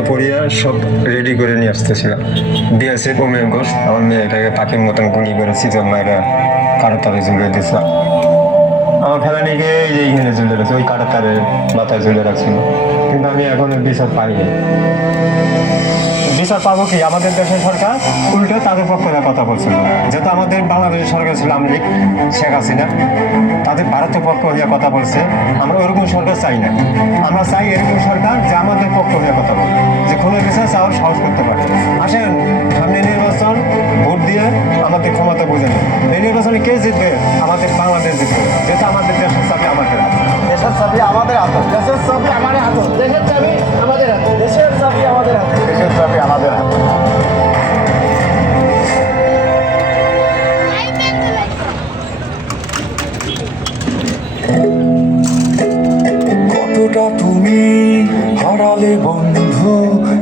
লেখাপড়া পড়িয়া সব রেডি করে নিয়ে আসতেছিলাম। দিয়েছে কমে ঘোষ আমার মেয়েটাকে পাখির মতন গুলি করে সিজন মাইরা কারো তারে ঝুলিয়ে দিয়েছিলাম। আমার ফেলানিকে এইখানে ঝুলে রাখছে, ওই কাটা তারের মাথায় ঝুলে রাখছিল, কিন্তু আমি এখনো বিচার পাইনি। বিচার পাবো কি? আমাদের দেশের সরকার উল্টো তাদের পক্ষে কথা বলছিল, যেহেতু আমাদের বাংলাদেশের সরকার ছিল আমলিগ শেখ হাসিনা, তাদের ভারতের পক্ষ হয়ে কথা বলছে। আমরা ওরকম সরকার চাই না, আমরা চাই এরকম সরকার যে আমাদের পক্ষ হয়ে কথা বলে, যে কোনো কিছু চাওয়ার সাহস করতে পারে। আসেন সামনে নির্বাচন, ভোট দিয়ে আমাদের ক্ষমতা বুঝে নেন। এই নির্বাচনে কে জিতবে? আমাদের বাংলাদেশ জিতবে, যেহেতু আমাদের দেশের চাবি আমাদের হাতে। দেশের চাবি আমাদের হাতে, দেশের চাবি আমাদের হাতে, দেশের চাবি আমাদের হাতে, দেশের চাবি আমাদের হাতে, দেশের চাবি আমাদের হাতে। কতটা তুমি হারালে বন্ধু,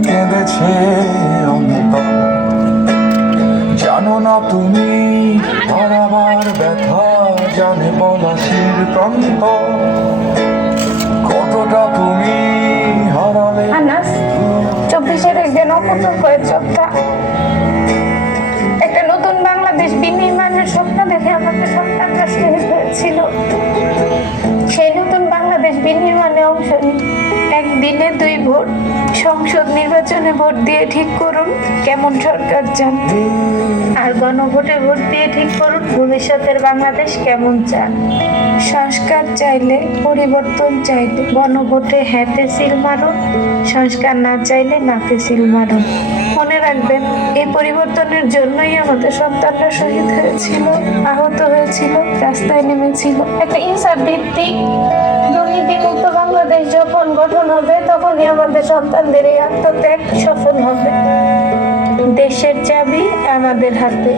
কেঁদেছে অন্তর। জানো না তুমি হারাবার ব্যথা, জানে পলাশির প্রান্ত। কতটা তুমি হারালে আনাস 24-এর একদিন অপচয় করে চোখটা একটা নতুন বাংলাদেশ বিনির্মাণের স্বপ্ন দেখে আমাদের সন্তানরা শহীদ হয়েছিল। সেই নতুন বাংলাদেশ বিনির্মাণে অংশ নিন। একদিনে 2 ভোট, সংসদ নির্বাচনে ভোট দিয়ে ঠিক করুন কেমন সরকার চান, আর গণভোটে ভোট দিয়ে ঠিক করুন ভবিষ্যতের বাংলাদেশ কেমন চান। সংস্কার চাইলে, পরিবর্তন চাইলে গণভোটে হ্যাঁতে সিল মারুন, সংস্কার না চাইলে নাতে সিল মারুন। মনে রাখবেন, এই পরিবর্তনের জন্যই আমাদের সন্তানরা শহীদ হয়েছিল, আহত হয়েছিল, রাস্তায় নেমেছিল। একটা ইনসাফ ভিত্তিক দুর্নীতিমুক্ত বাংলাদেশ যখন গঠন হবে, তখনই আমাদের সন্তানদের এই আত্মত্যাগ সফল হবে। দেশের চাবি আমাদের হাতে।